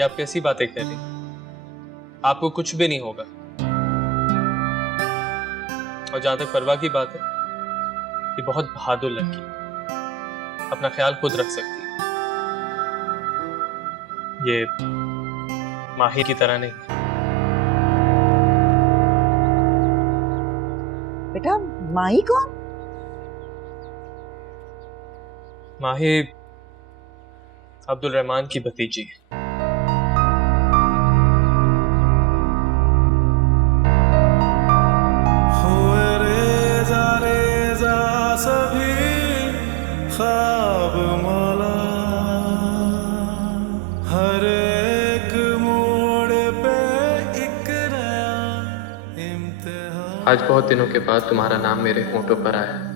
ये आप कैसी बातें कर रही हैं? आपको कुछ भी नहीं होगा। और जहां तक फरवा की बात है, ये बहुत बहादुर लड़की है, अपना ख्याल खुद रख सकती है। ये माही की तरह नहीं है। बेटा, माही कौन? माही अब्दुल रहमान की भतीजी है। आज बहुत दिनों के बाद तुम्हारा नाम मेरे होठों पर आया है।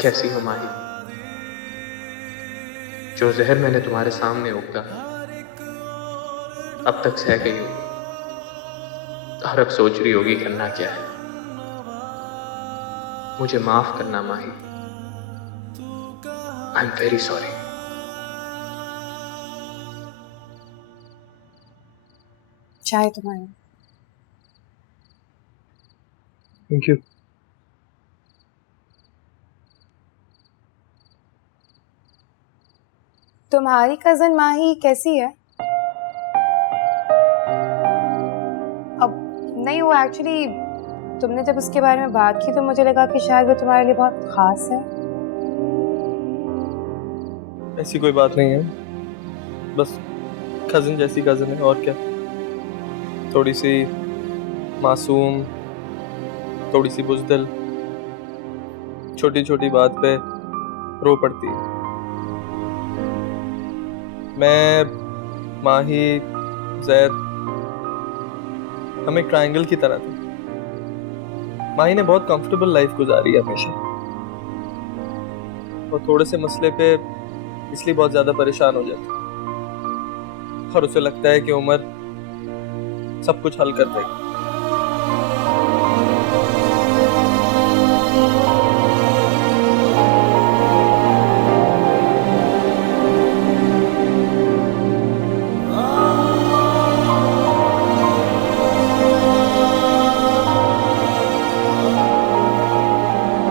कैसी हो माही? जो जहर मैंने तुम्हारे सामने उगला अब तक सह गई होगी, और अब सोच रही होगी करना क्या है। मुझे माफ करना Mahi. I am very sorry. चाय तुम्हारी। Thank you. तुम्हारी कजन माही कैसी है? अब नहीं, वो एक्चुअली तुमने जब उसके बारे में बात की तो मुझे लगा कि शायद वो तुम्हारे लिए बहुत खास है। ऐसी कोई बात नहीं है, बस कजिन जैसी कजिन है, और क्या। थोड़ी सी मासूम, थोड़ी सी बुज़दिल, छोटी छोटी बात पे रो पड़ती है। मैं, माही, जैद, हम एक ट्रायंगल की तरह थे। माही ने बहुत कंफर्टेबल लाइफ गुजारी है हमेशा, और थोड़े से मसले पे इसलिए बहुत ज्यादा परेशान हो जाती है, और उसे लगता है कि उमर सब कुछ हल कर देगी।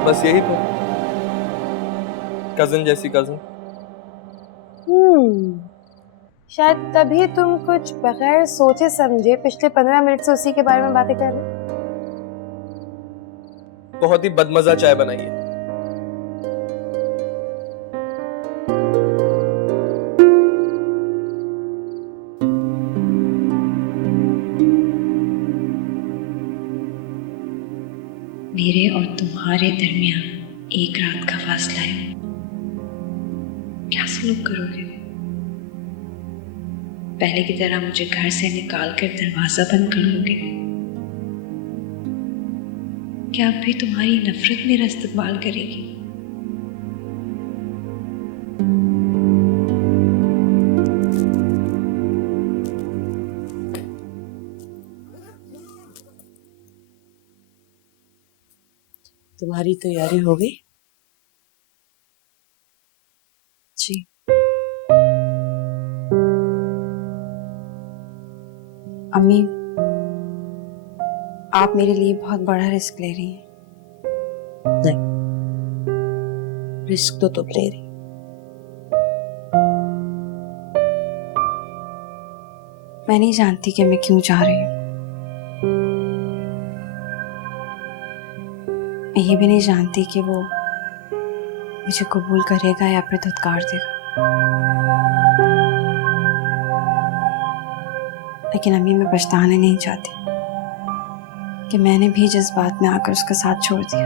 बस यही था, कजिन जैसी कजिन। शायद तभी तुम कुछ बगैर सोचे समझे पिछले 15 मिनट से उसी के बारे में बातें कर रहे हो। बहुत ही बदमजा चाय बनाई है। मेरे और तुम्हारे दरमियान एक रात का फासला है, क्या सलूक करोगे? पहले की तरह मुझे घर से निकाल कर दरवाजा बंद करोगे? क्या अब भी तुम्हारी नफरत मेरा इस्तकबाल करेगी? तुम्हारी तैयारी हो गई? जी। अम्मी, आप मेरे लिए बहुत बड़ा रिस्क ले रही हैं। नहीं, रिस्क तो तुम ले रही। मैं नहीं जानती कि मैं क्यों जा रही हूँ। मैं ये भी नहीं जानती कि वो मुझे कबूल करेगा या फिर धुतकार देगा। लेकिन अम्मी, मैं पछताना नहीं चाहती कि मैंने भी जज्बात में आकर उसका साथ छोड़ दिया।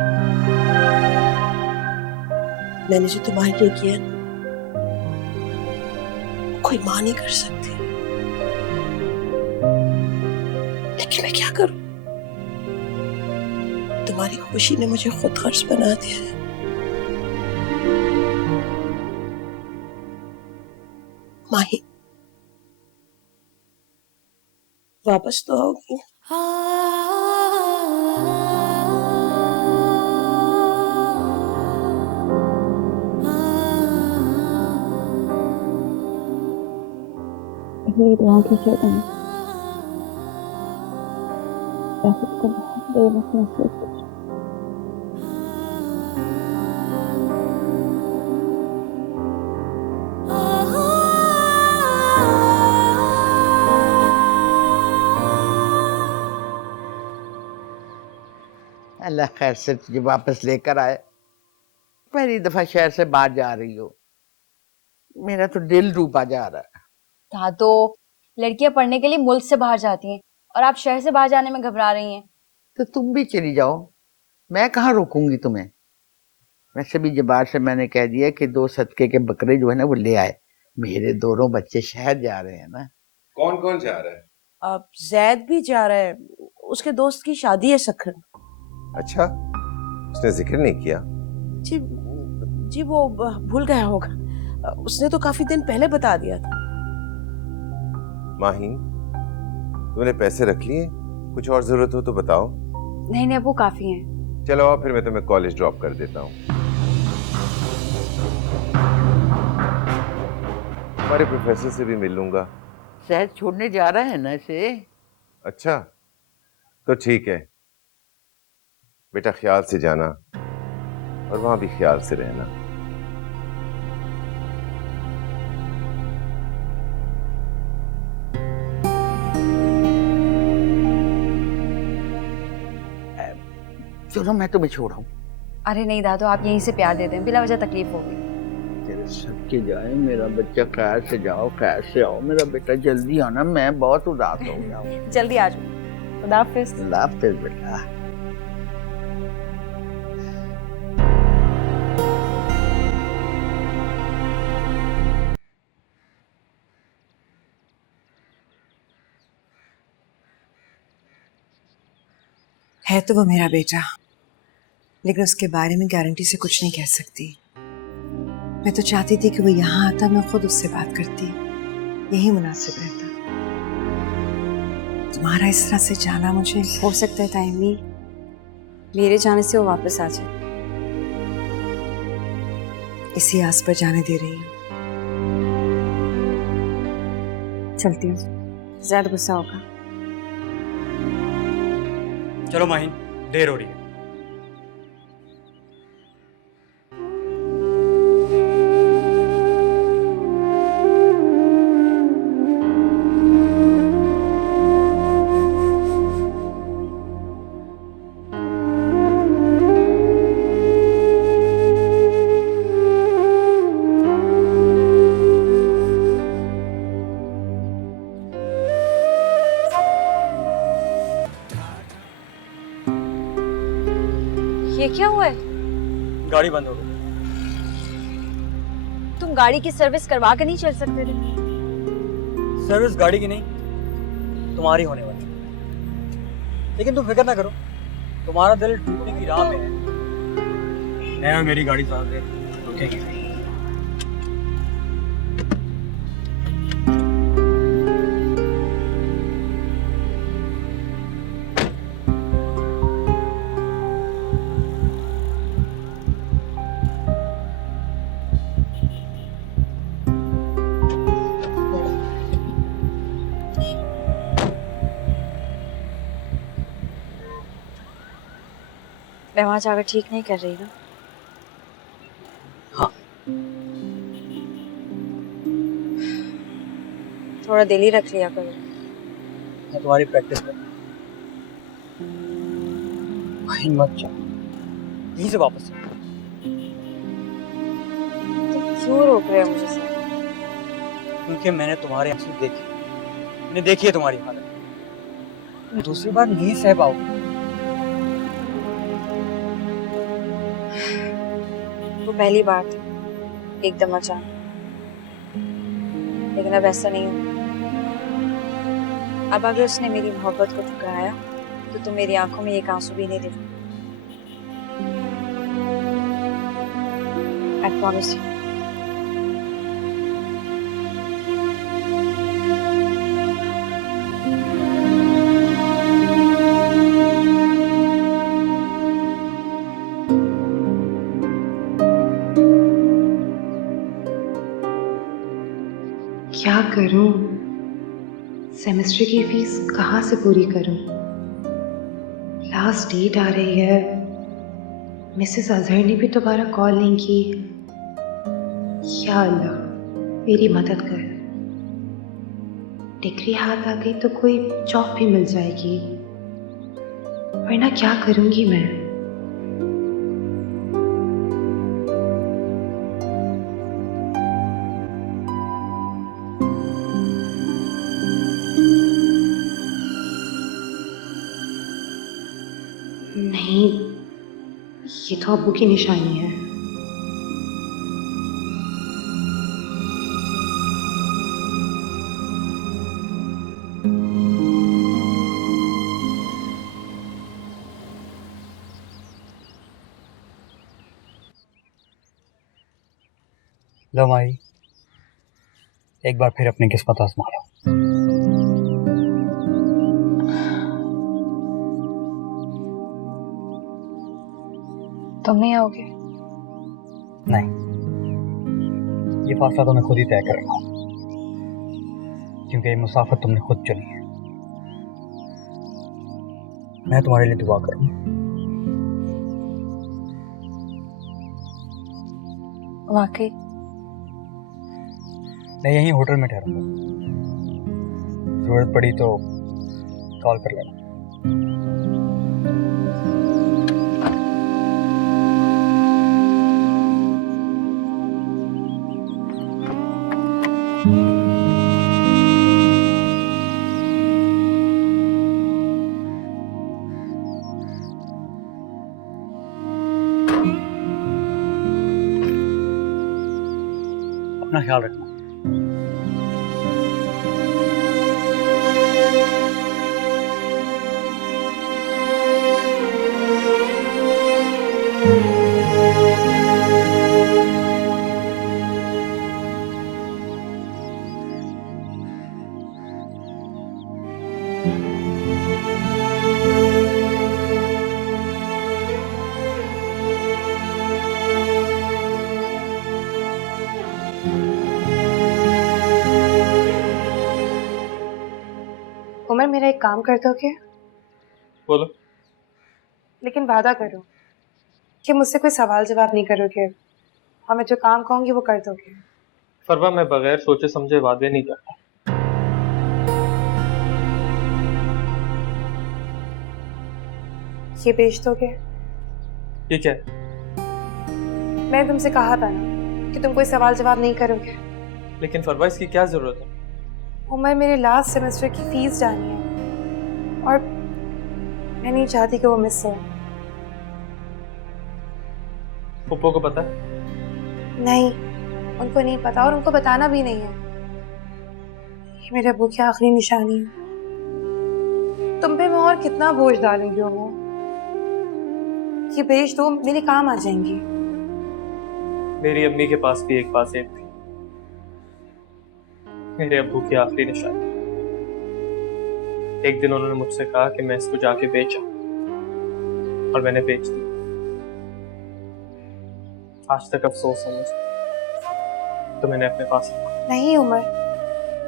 मैंने जो तुम्हारे लिए किया ना, कोई मां नहीं कर सकती। लेकिन मैं क्या करूं? तुम्हारी खुशी ने मुझे खुद गर्ज बना दिया है। माही, वापस तो आओगी? मेरी दुआ की शर्त है। ऐसे तो बहुत बेवकूफ महसूस कर रही अल्लाह खैर से तुझे वापस लेकर आए। पहली दफा शहर से बाहर जा रही हो, मेरा तो दिल डूबा जा रहा है। दादो, लड़कियां पढ़ने के लिए मुल्क से बाहर जाती हैं और आप शहर से बाहर जाने में घबरा रही हैं। तो तुम भी चली जाओ, मैं कहाँ रोकूंगी तुम्हें। वैसे भी जबार से मैंने कह दिया कि 2 सदके के बकरे जो है ना वो ले आए। मेरे दोनों बच्चे शहर जा रहे हैं ना। कौन कौन जा रहा है? अब जैद भी जा रहा है, उसके दोस्त की शादी है सखन। अच्छा, उसने जिक्र नहीं किया। जी जी वो भूल गया होगा, उसने तो काफी दिन पहले बता दिया था। माही, तुमने पैसे रख लिए? कुछ और जरूरत हो तो बताओ। नहीं नहीं, अब वो काफी हैं। चलो आओ, फिर मैं तुम्हें कॉलेज ड्रॉप कर देता हूँ। हमारे प्रोफेसर से भी मिल लूंगा। शहर छोड़ने जा रहा है ना इसे। अच्छा, तो ठीक है बेटा, ख्याल से जाना और वहां भी ख्याल से रहना। चलो मैं तुम्हें छोड़ाऊं। अरे नहीं दादो, आप यहीं से प्यार दे दें, बिला वजह तकलीफ होगी। तेरे सबके जाए, मेरा बच्चा खैर से जाओ, खैर से आओ। मेरा बेटा जल्दी आना, मैं बहुत उदास हो गया हूँ। जल्दी आ जाओ। खुदा हाफिज। अल्लाह हाफिज बेटा। है तो वो मेरा बेटा, लेकिन उसके बारे में गारंटी से कुछ नहीं कह सकती। मैं तो चाहती थी कि वो यहाँ आता, मैं खुद उससे बात करती, यही मुनासिब रहता। तुम्हारा इस तरह से जाना, मुझे हो सकता है ताइमी मेरे जाने से वो वापस आ जाए। इसी आस पर जाने दे रही हूँ। चलती हूँ, ज्यादा गुस्सा होगा। चलो माहिन, देर हो रही है। ये क्या हुआ है? गाड़ी बंद हो गई। तुम गाड़ी की सर्विस करवा के नहीं चल सकते थे? सर्विस गाड़ी की नहीं, तुम्हारी होने वाली है। लेकिन तुम फिक्र ना करो, तुम्हारा दिल टूटने की राह में है। मैं और मेरी गाड़ी साथ में रुकेंगे। मैं वहां जाकर ठीक नहीं कर रही ना? हाँ। थोड़ा दिल ही रख लिया करो। मैं तुम्हारी प्रैक्टिस कर भाई, मत जाओ, यहीं से वापस आओ। तुम क्यों रोक रहे हो मुझे सर? क्योंकि मैंने तुम्हारे आंसू देखे, मैंने देखी है तुम्हारी हालत। तुम दूसरी बार नहीं सह पाओगे। वो पहली बार थी, एकदम अचानक। लेकिन अब ऐसा नहीं होगा। अब अगर उसने मेरी मोहब्बत को ठुकराया तो तुम मेरी आंखों में एक आंसू भी नहीं देखोगे। I promise you. क्या करूं? सेमेस्टर की फीस कहाँ से पूरी करूं? लास्ट डेट आ रही है। मिसेस अजहर ने भी दोबारा कॉल नहीं की। या अल्लाह, मेरी मदद कर। डिग्री हाथ आ गई तो कोई जॉब भी मिल जाएगी, वरना क्या करूंगी मैं? नहीं, ये तो अबू की निशानी है। लो माही, एक बार फिर अपनी किस्मत आजमा लो। तुम नहीं आओगे? नहीं, ये फासला तो मैं खुद ही तय करूंगा, क्योंकि ये मुसाफत तुमने खुद चुनी है। मैं तुम्हारे लिए दुआ करूंगा। वाकई? मैं यहीं होटल में ठहरूंगा, जरूरत पड़ी तो कॉल कर लेना। अपना ख्याल रखना। उमर, मेरा एक काम कर दोगे? बोलो। लेकिन वादा करो कि मुझसे कोई सवाल जवाब नहीं करोगे और मैं जो काम कहूंगी वो कर दोगे। फरवा, मैं बगैर सोचे समझे वादे नहीं करता। ये बेच दोगे? ठीक है। मैंने तुमसे कहा था ना कि तुम कोई सवाल जवाब नहीं करोगे। लेकिन फरवा, इसकी क्या जरूरत है? उमर, मेरे लास्ट सेमेस्टर की फीस जानी है और मैं नहीं चाहती कि वो मिस हो। पप्पो को पता है? नहीं, उनको नहीं पता और उनको बताना भी नहीं है। ये मेरे अब्बू की आखिरी निशानी है। तुम पे मैं और कितना बोझ डालूंगी उमर? ये बेच दो, मेरे काम आ जाएंगी। मेरी अम्मी के पास भी एक पासेब थी, मेरे अब्बू की आखिरी निशानी। एक दिन उन्होंने मुझसे कहा कि मैं इसको जाके बेचा, और मैंने बेच दी। आज तक अफसोस है मुझे, तो मैंने अपने पास रखा। नहीं उमर,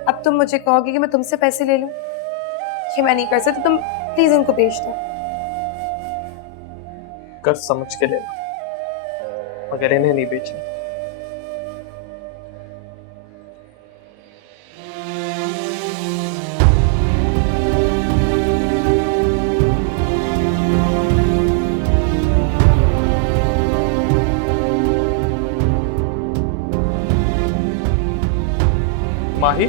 अब तुम मुझे कहोगे कि मैं तुमसे पैसे ले लूं? ये मैं नहीं कर सकती। तुम प्लीज इनको बेच दो। कर समझ के लेना, मगर इन्हें नहीं बेचना। माही,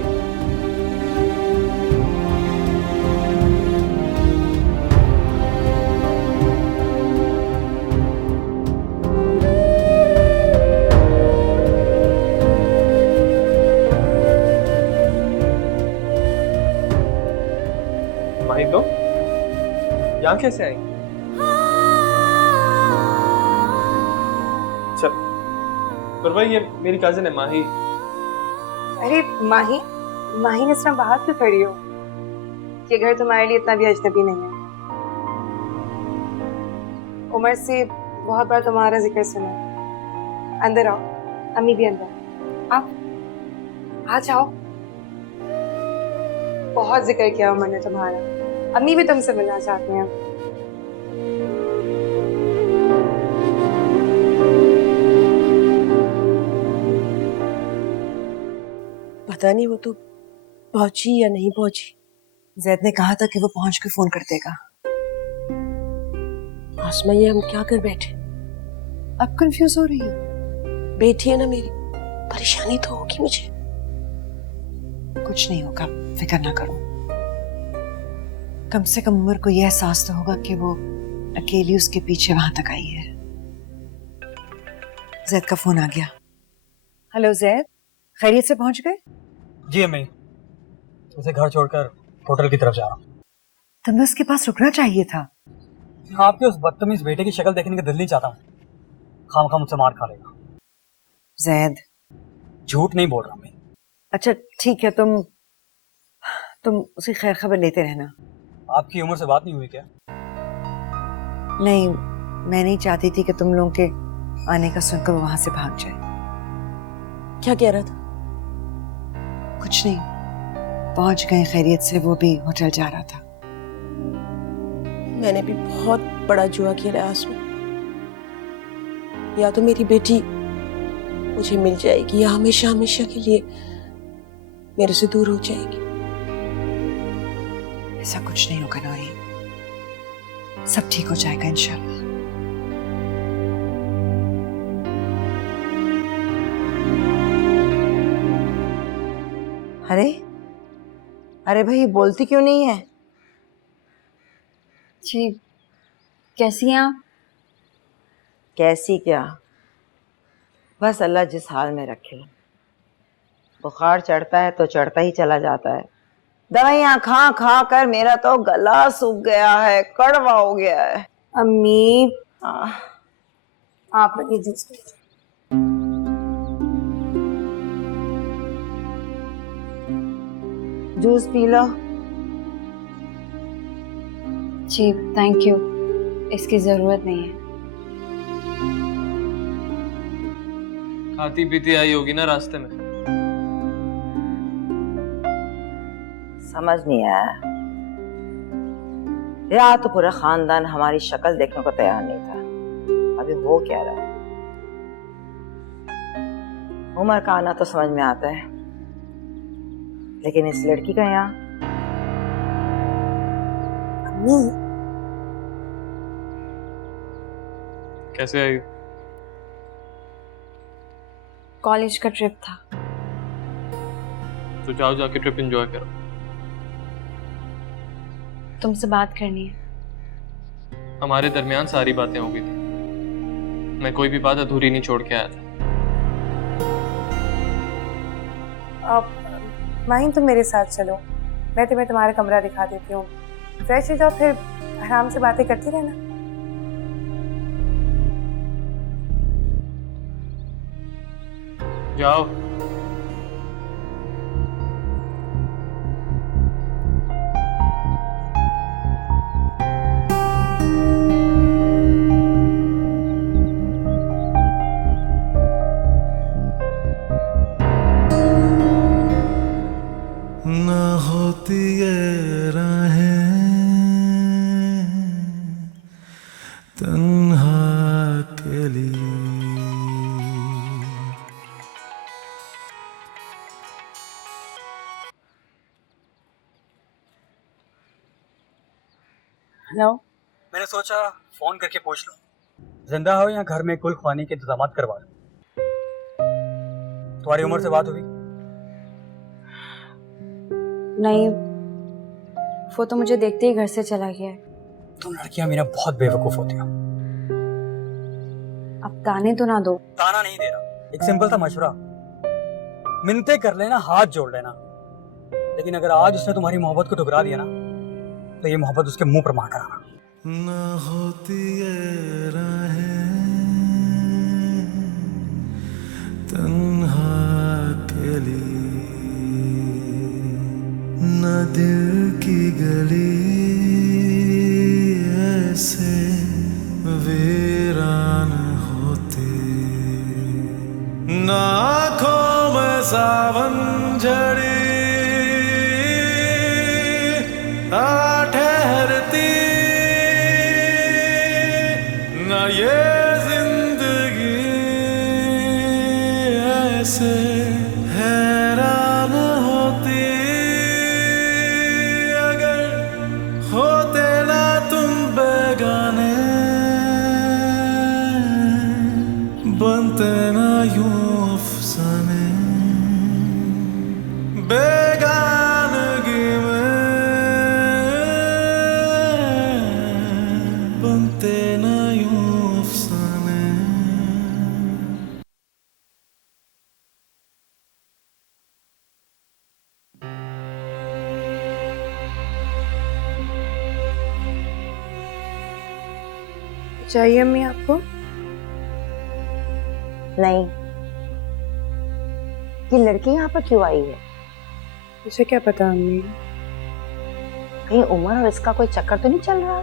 माही तो यहाँ कैसे आई? चल, पर भाई ये मेरी कजिन है माही। अरे माही, माही ने इस तरह बाहर क्यों खड़ी हो? ये घर तुम्हारे लिए इतना भी अजनबी नहीं है। उमर से बहुत बार तुम्हारा जिक्र सुना। अंदर आओ, अम्मी भी अंदर। आप आ जाओ। बहुत जिक्र किया मैंने तुम्हारा। अम्मी भी तुमसे मिलना चाहती हैं। पता नहीं वो तो पहुंची या नहीं पहुंची। जैद ने कहा था कि वो पहुंच के फोन कर देगा। आसमा, ये हम क्या कर बैठे? अब कंफ्यूज हो रही हो? बेटी है ना मेरी, परेशानी तो होगी मुझे। कुछ नहीं होगा, फिक्र ना करो। कम से कम उमर को यह एहसास तो होगा कि वो अकेली उसके पीछे वहां तक आई है। जैद का फोन आ गया। हेलो जैद, खैरियत से पहुंच गए? जी अम्मी, उसे घर छोड़कर होटल की तरफ जा रहा हूँ। तुम्हें उसके पास रुकना चाहिए था। आपके उस बदतमीज बेटे की शक्ल देखने का दिल नहीं चाहता हूँ। खामखा मुझसे मार खा लेगा। जैद, झूठ नहीं बोल रहा मैं। अच्छा ठीक है, तुम उसकी खैर खबर लेते रहना। आपकी उम्र से बात नहीं हुई क्या? नहीं, मैं नहीं चाहती थी कि तुम लोगों के आने का सुनकर वो वहां से भाग जाए। क्या कह रहा था? कुछ नहीं, पहुंच गए खैरियत से। वो भी होटल जा रहा था। मैंने भी बहुत बड़ा जुआ खेला आसमा। या तो मेरी बेटी मुझे मिल जाएगी या हमेशा हमेशा के लिए मेरे से दूर हो जाएगी। ऐसा कुछ नहीं होगा नौरी, सब ठीक हो जाएगा इंशाल्लाह। अरे अरे भाई, बोलती क्यों नहीं है? जी, कैसी हैं आप? कैसी क्या, बस अल्लाह जिस हाल में रखे। बुखार चढ़ता है तो चढ़ता ही चला जाता है। दवाइयाँ खा खा कर मेरा तो गला सूख गया है, कड़वा हो गया है। अम्मी आप ये जूस जूस पी लो। जी थैंक यू, इसकी ज़रूरत नहीं है। खाती पीती आई होगी ना रास्ते में। समझ नहीं आया, या तो पूरा खानदान हमारी शक्ल देखने को तैयार नहीं था। अभी हो क्या रहा है? उम्र का आना तो समझ में आता है, लेकिन इस लड़की का यहाँ। कैसे आई? कॉलेज का ट्रिप था। तो जाओ, जाके ट्रिप एंजॉय करो। तुमसे बात करनी है। हमारे दरमियान सारी बातें हो गई थी। मैं कोई भी बात अधूरी नहीं छोड़ के आया था। आप माहिन, तुम मेरे साथ चलो, मैं तुम्हें तुम्हारा कमरा दिखा देती हूँ। फ्रेश हो जाओ, फिर आराम से बातें करती रहना। जाओ। न होती ये राहें तन्हा के लिए। हेलो, मैंने सोचा फोन करके पूछ लूं, जिंदा हो या घर में कुल खुआनी के इंतजाम करवा लूं। तुम्हारी उम्र से बात हुई? नहीं, वो तो मुझे देखते ही घर से चला गया है। तुम लड़कियां मेरा बहुत बेवकूफ होती हो। अब ताने तो ना दो। ताना नहीं दे रहा, एक सिंपल सा मशवरा। मिन्नतें कर लेना, हाथ जोड़ लेना, लेकिन अगर आज उसने तुम्हारी मोहब्बत को ठुकरा दिया ना, तो ये मोहब्बत उसके मुंह पर मार कर आना। न होती ये राहें तन्हा के लिए। न दिल की गली ऐसे वीरान होते। न आँखों में सावन झड़ी ये जिंदगी ऐसे हैरान होती अगर होते ना तुम बेगाने, बनते ना यूं अफसाने बेगानगी में, बनते ना यूं अफसाने। चाहिए अम्मी आपको? नहीं, ये लड़की यहाँ पर क्यों आई है? मुझे क्या पता अम्मी। कहीं उमर और इसका कोई चक्कर तो नहीं चल रहा?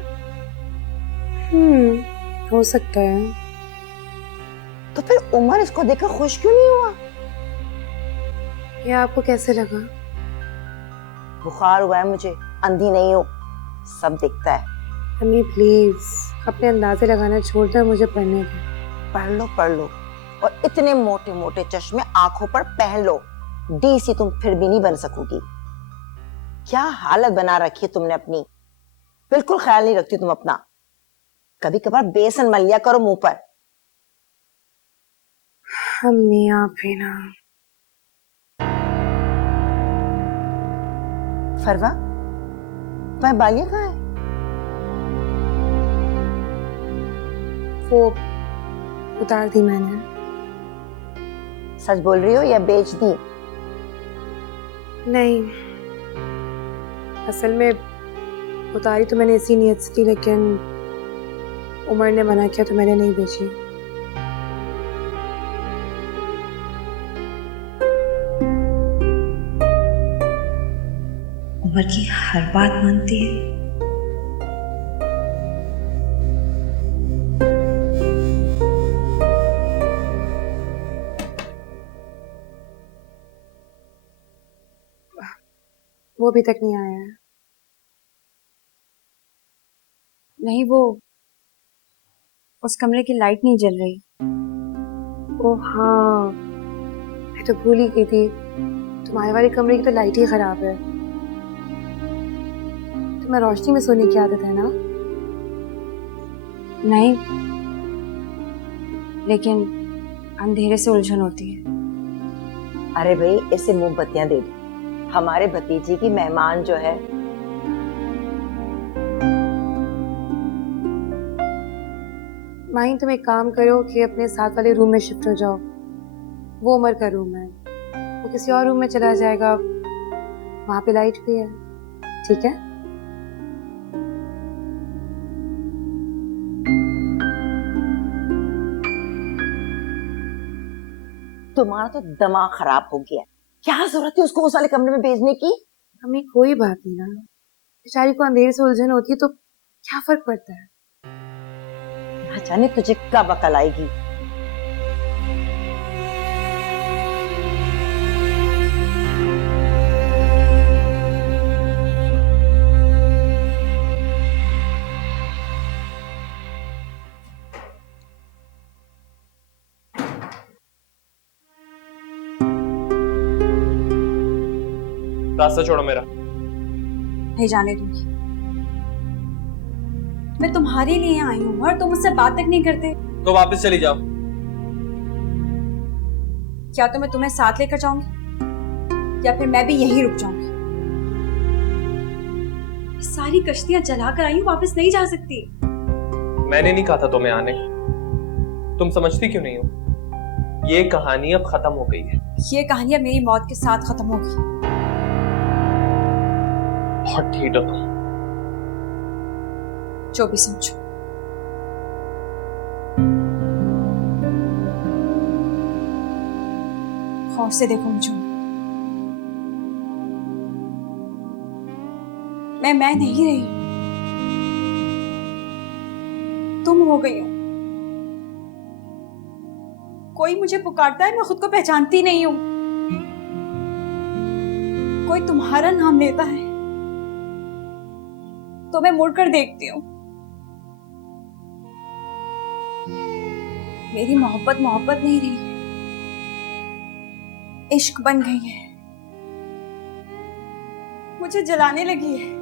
हो सकता है। तो फिर उमर इसको देखकर खुश क्यों नहीं हुआ? ये आपको कैसे लगा? बुखार हुआ है मुझे, अंधी नहीं हूँ, सब दिखता है। अम्मी प्लीज अपने अंदाजे लगाना छोड़ दे, मुझे पढ़ने दे। पढ़ लो और इतने मोटे मोटे चश्मे आंखों पर पहन लो, डीसी तुम फिर भी नहीं बन सकोगी। क्या हालत बना रखी है तुमने अपनी, बिल्कुल ख्याल नहीं रखती तुम अपना। कभी कभार बेसन मल लिया करो मुंह पर। अम्मी आप भी ना। फरवा, तुम्हारी बालियां कहाँ है? वो उतार दी मैंने। सच बोल रही हो या बेच दी? नहीं, असल में उतारी तो मैंने इसी नीयत से थी, लेकिन उमर ने मना किया तो मैंने नहीं बेची। उमर की हर बात मानती है। वो अभी तक नहीं आया है। नहीं, वो उस कमरे की लाइट नहीं जल रही। ओह हाँ, मैं तो भूल ही गई थी, तुम्हारे वाले कमरे की तो लाइट ही खराब है। तुम्हें रोशनी में सोने की आदत है ना? नहीं, लेकिन अंधेरे से उलझन होती है। अरे भाई, इसे मोमबत्तियां दे दो, हमारे भतीजी की मेहमान जो है। माही तुम एक काम करो कि अपने साथ वाले रूम में शिफ्ट हो जाओ। वो उमर का रूम है, वो किसी और रूम में चला जाएगा, वहां पे लाइट भी है। ठीक है? तुम्हारा तो दिमाग खराब हो गया। क्या जरूरत है उसको उस वाले कमरे में भेजने की? हमें कोई बात नहीं ना, बेचारी को अंधेरे से उलझन होती है तो क्या फर्क पड़ता है। ना जाने तुझे कब अकल आएगी। रास्ता छोड़ो मेरा। नहीं जाने दूंगी। मैं तुम्हारे लिए आई हूँ और तुम मुझसे बात तक नहीं करते। तो वापस चली जाओ। क्या तो मैं तुम्हें साथ लेकर जाऊंगी या फिर मैं भी यहीं रुक जाऊंगी? सारी कश्तियां जलाकर आई हूँ, वापस नहीं जा सकती। मैंने नहीं कहा था तुम्हें आने का। तुम समझती क्यों नहीं हो? ये कहानी अब खत्म हो गई है। ये कहानी अब मेरी मौत के साथ खत्म होगी। बहुत ठीक हो तुम। जो भी समझो। खौफ से देखो मुझे। मैं नहीं रही, तुम हो गई हो। कोई मुझे पुकारता है, मैं खुद को पहचानती नहीं हूं। कोई तुम्हारा नाम लेता है तो मैं मुड़कर देखती हूँ। मेरी मोहब्बत मोहब्बत नहीं रही है, इश्क बन गई है, मुझे जलाने लगी है।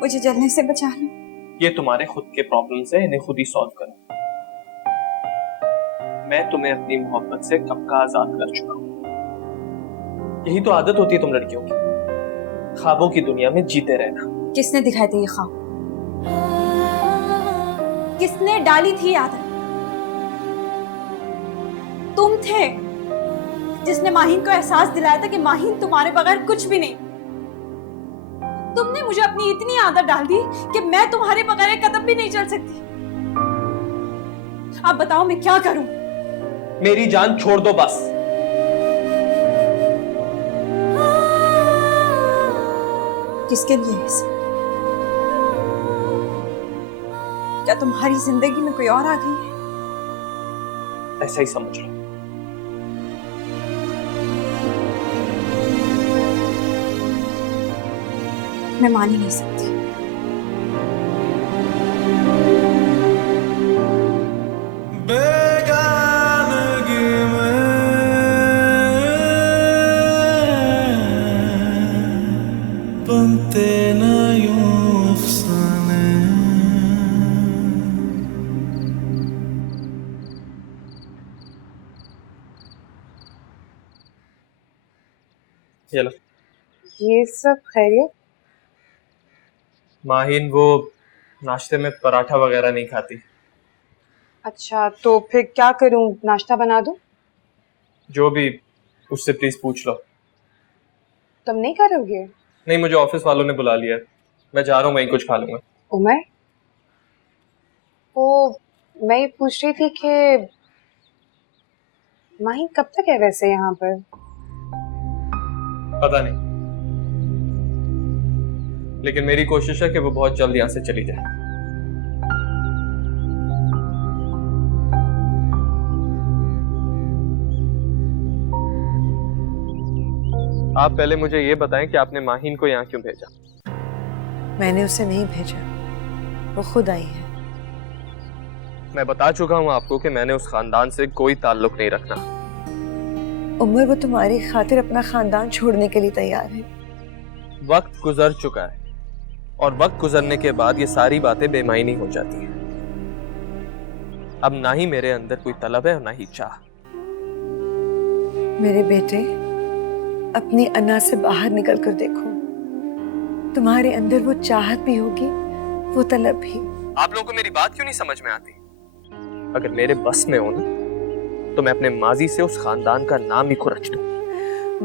मुझे जलने से बचा लो। ये तुम्हारे खुद के प्रॉब्लम्स है, इन्हें खुद ही सॉल्व करो। मैं तुम्हें अपनी मोहब्बत से कब का आजाद कर चुका हूं। यही तो आदत होती है तुम लड़कियों की, ख्वाबों की दुनिया में जीते रहना। किसने दिखाई थी ये ख्वाब? किसने डाली थी आदत? तुम थे जिसने माहीन को एहसास दिलाया था कि माहीन तुम्हारे बगैर कुछ भी नहीं। तुमने मुझे अपनी इतनी आदत डाल दी कि मैं तुम्हारे बगैर एक कदम भी नहीं चल सकती। अब बताओ मैं क्या करूं? मेरी जान छोड़ दो बस। किसके लिए है इसे? क्या तुम्हारी जिंदगी में कोई और आ गई है? ऐसा ही समझ लो। मैं मान ही नहीं सकती। बेगानगी में बनते न यूं अफसाने। ये लो। ये सब खैरियत? माहीन वो नाश्ते में पराठा वगैरह नहीं खाती। अच्छा, तो फिर क्या करूं? नाश्ता बना दूं? जो भी, उससे प्लीज पूछ लो। तुम नहीं करोगे? नहीं, मुझे ऑफिस वालों ने बुला लिया है, मैं जा रहा हूँ, वहीं कुछ खा लूंगा। उमर, वो मैं ये पूछ रही थी कि माही कब तक है वैसे यहाँ पर? पता नहीं, लेकिन मेरी कोशिश है कि वो बहुत जल्द यहाँ से चली जाए। आप पहले मुझे ये बताएं कि आपने माहीन को यहाँ क्यों भेजा? मैंने उसे नहीं भेजा, वो खुद आई है। मैं बता चुका हूँ आपको कि मैंने उस खानदान से कोई ताल्लुक नहीं रखना। उमर, वो तुम्हारी खातिर अपना खानदान छोड़ने के लिए तैयार है। वक्त गुजर चुका है और वक्त गुजरने के बाद ये सारी बातें बेमायनी हो जाती हैं। अब ना ही मेरे अंदर कोई तलब है और ना ही चाह। मेरे बेटे, अपनी अन्ना से बाहर निकल कर देखो, तुम्हारे अंदर वो चाहत भी होगी, वो तलब भी। आप लोगों को मेरी बात क्यों नहीं समझ में आती? अगर मेरे बस में हो ना, तो मैं अपने माजी से उस खानदान का नाम ही खुरच दूं।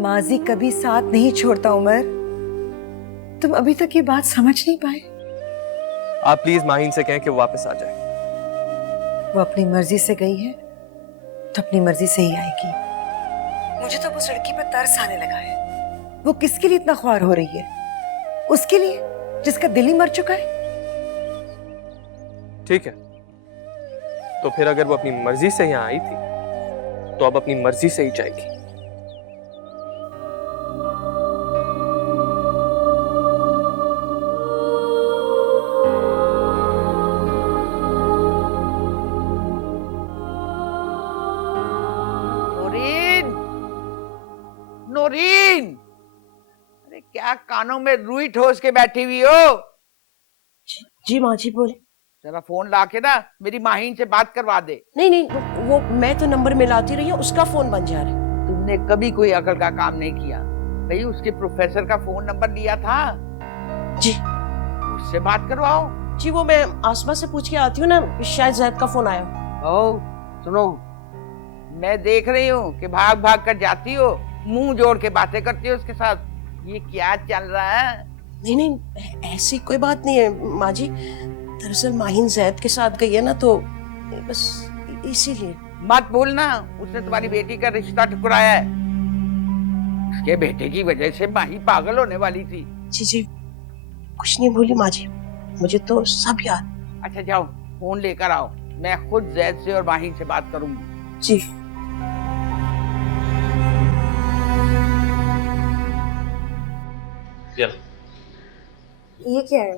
माजी कभी साथ नहीं छोड़ता उमर, तुम अभी तक ये बात समझ नहीं पाए। आप प्लीज माहीन से कहें कि वो वापस आ जाए। वो अपनी मर्जी से गई है तो अपनी मर्जी से ही आएगी। मुझे तो उस लड़की पर तरस आने लगा है। वो किसके लिए इतना ख्वार हो रही है? उसके लिए जिसका दिल ही मर चुका है। ठीक है, तो फिर अगर वो अपनी मर्जी से यहाँ आई थी, तो अब अपनी मर्जी से ही जाएगी। नौरीन, अरे क्या कानों में रुई ठोस के बैठी हुई हो? जी माँ जी बोले। जरा फोन ला के ना मेरी माहीन से बात करवा दे। नहीं नहीं, वो मैं तो नंबर मिलाती रही हूँ, उसका फोन बन जा रहा है। तुमने कभी कोई अकल का काम नहीं किया। भाई उसके प्रोफेसर का फोन नंबर लिया था जी, उससे बात करवाओ। जी वो मैं आसमा से पूछ के आती हूँ ना, शायद जैद का फोन आया। ओ सुनो, मैं देख रही हूँ कि भाग भाग कर जाती हो, मुंह जोड़ के बातें करती हो उसके साथ। ये क्या चल रहा है? नहीं नहीं, ऐसी कोई बात नहीं है माँ जी। दरअसल माहीन जैद के साथ गई है ना, तो बस इसीलिए। मत भूलना, उसने तुम्हारी बेटी का रिश्ता ठुकराया है। उसके बेटे की वजह से माही पागल होने वाली थी। जी जी, कुछ नहीं भूली माँ जी, मुझे तो सब याद। अच्छा जाओ, फोन लेकर आओ, मैं खुद जैद से और माही से बात करूंगी। जी। ये क्या है?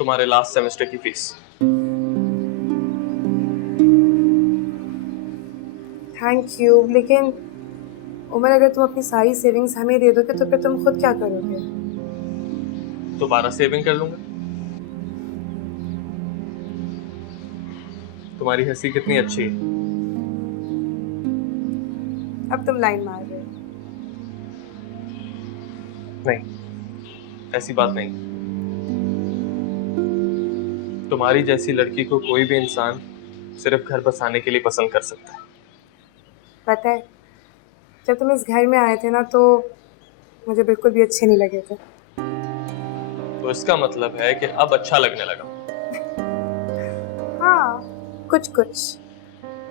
तुम्हारे लास्ट सेमेस्टर की फीस। थैंक यू, लेकिन उमर अगर तुम अपनी सारी सेविंग्स हमें दे दोगे तो फिर तुम खुद क्या करोगे? दोबारा सेविंग कर लूंगा। तुम्हारी हंसी कितनी अच्छी है। अब तुम लाइन मार रहे हो। नहीं, ऐसी बात नहीं। तुम्हारी जैसी लड़की को कोई भी इंसान सिर्फ घर बसाने के लिए पसंद कर सकता है। पता है, जब तुम इस घर में आए थे ना तो मुझे बिल्कुल भी अच्छे नहीं लगे थे। तो इसका मतलब है कि अब अच्छा लगने लगा। हाँ, कुछ कुछ।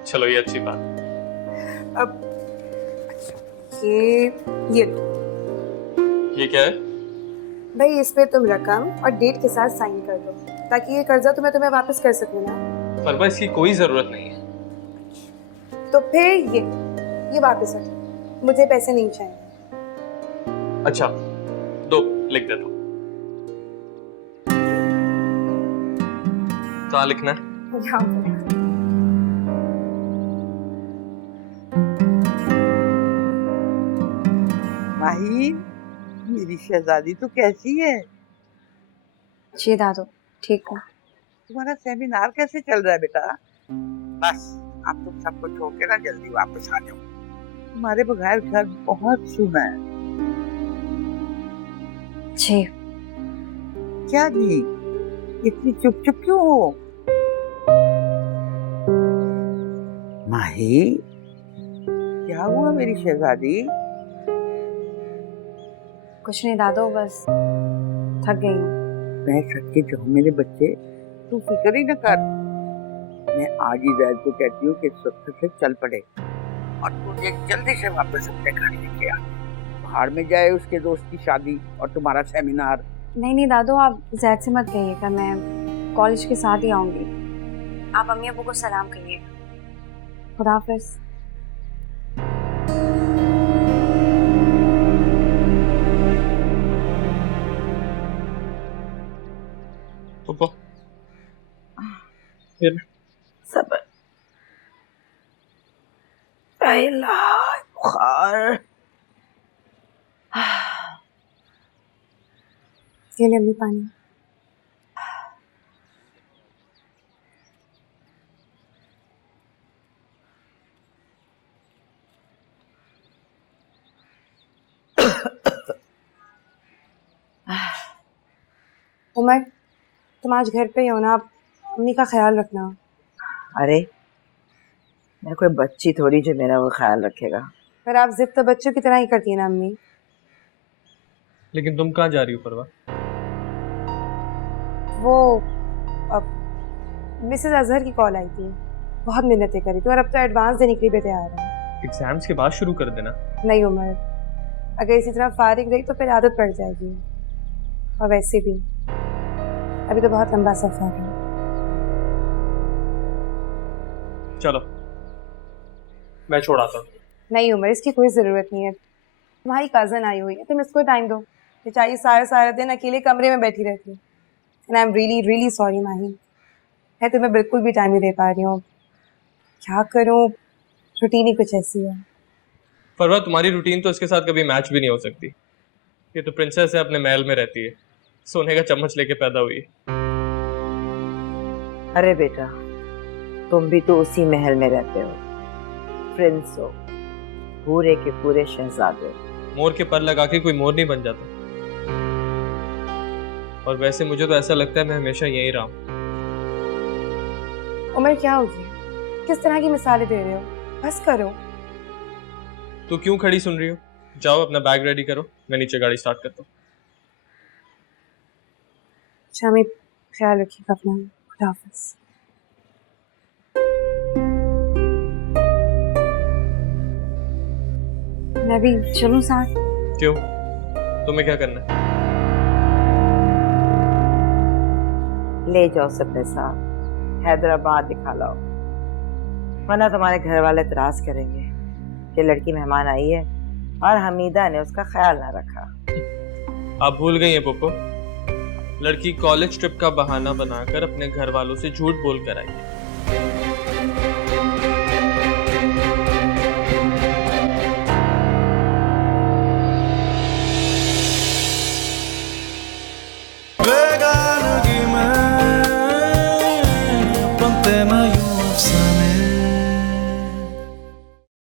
चलो, ये अच्छी बात। अब ये लो। ये क्या है? भाई, इस पे तुम रकम और डेट के साथ साइन कर दो ताकि ये कर्जा तुम्हें वापस कर सकूं ना। फरवा, इसकी कोई जरूरत नहीं है। तो फिर ये वापस रखो, मुझे पैसे नहीं चाहिए। अच्छा, दो, लिख देता हूँ। कहाँ लिखना है? यहाँ पर। माही, मेरी शहजादी तो कैसी है? जी दादू, ठीक हूँ। तुम्हारा सेमिनार कैसे चल रहा है बेटा? बस अब तुम सबको छोड़ के ना जल्दी वापस आ जाओ। तुम्हारे बगैर घर बहुत सुना है। जी। क्या जी, इतनी चुप चुप क्यों हो? माही, क्या हुआ मेरी शहजादी? कुछ नहीं दादू, बस थक गई हूँ। मैं थक के जाऊँ मेरे बच्चे, तू फिक्र ही न कर। मैं आज ही जैद को कहती हूँ कि इस वक्त से चल पड़े और तुझे जल्दी से वापस अपने घर लेके आ। बाहर में जाए उसके दोस्त की शादी और तुम्हारा सेमिनार। नहीं दादू, आप जैद से मत कहिएगा, मैं कॉलेज के साथ ही आऊंगी। आप अम्मी अब्बू को सलाम कहिएगा। खुदा हाफिज। सबर। बुखार। ये ले अम्मी पानी। उमर, तुम आज घर पे ही हो ना? आप अम्मी का ख्याल रखना। अरे, मैं कोई बच्ची थोड़ी जो मेरा वो ख्याल रखेगा। पर आप जिद तो बच्चों की तरह ही करती है ना अम्मी। लेकिन तुम कहाँ जा रही हो परवा? वो अब मिसेस अजहर की कॉल आई थी, बहुत मिन्नतें करी थी और अब तो एडवांस देने के लिए भी तैयार है। एग्जाम्स के बाद शुरू कर देना। नहीं उमर, अगर इसी तरह फारिग रही तो फिर आदत पड़ जाएगी। और वैसे भी अभी तो बहुत लंबा सफर है। चलो, मैं छोड़ आता हूँ। नहीं उमर, इसकी कोई ज़रूरत नहीं है। तुम्हारी कज़न आई हुई है, तुम इसको टाइम दो। बेचारी सारा दिन अकेले कमरे में बैठी रहती है। And I am really really sorry Mahi, मैं तुम्हें बिल्कुल भी टाइम नहीं दे पा रही हूँ। क्या करूँ, रूटीन ही कुछ ऐसी है। फरवा, तुम्हारी रूटीन तो इसके साथ कभी मैच भी नहीं हो सकती। ये तो प्रिंसेस है, अपने महल में रहती है, सोने का चम्मच लेके पैदा हुई है। अरे बेटा, तुम भी तो उसी महल में रहते हो, प्रिंस हो, पूरे के पूरे शहजादे। मोर के पर लगा के कोई मोर नहीं बन जाता। और वैसे मुझे तो ऐसा लगता है मैं हमेशा यहीं रहा हूँ। उमर, क्या हो गया? किस तरह की मिसालें दे रहे हो? बस करो। तो क्यों खड़ी सुन रही हो? जाओ अपना बैग रेडी करो, मैं नीचे गाड़ी स्टार्ट करता हूँ। शामी, ख्याल रखिएगा अपना। खुदा हाफिज। मैं भी चलूं साथ? क्यों? तुम्हें क्या करना है? ले जाओ सबके साथ, हैदराबाद दिखा लाओ, वरना तुम्हारे घर वाले इतराज करेंगे कि लड़की मेहमान आई है और हमीदा ने उसका ख्याल ना रखा। आप भूल गई हैं पप्पो, लड़की कॉलेज ट्रिप का बहाना बनाकर अपने घर वालों से झूठ बोल कर आई है।